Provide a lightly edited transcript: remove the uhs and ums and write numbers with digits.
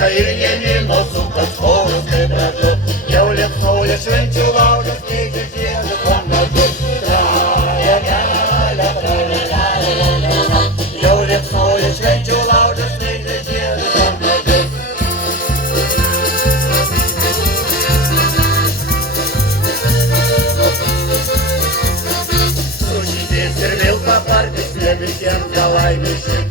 Micha ir Janino su kažkovas kaip ratu, jau liepsnoja švenčių laužas, keičia žiedų pamatu. Jau liepsnoja švenčių laužas, keičia žiedų pamatu. Sužydės ir vėl papartis, ne visiems gal laimė šiek